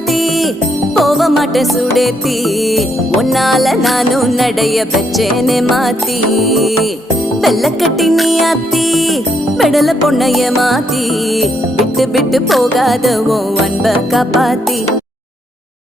மாத்தி போக மாட்டேன் சுடேத்தி உன்னால நானும் நடைய பெச்சேனே மாத்தி வெள்ளக்கட்டி நீ ஆத்தி பெடல பொண்ணைய மாத்தி விட்டு விட்டு போகாத உன் அன்ப காப்பாத்தி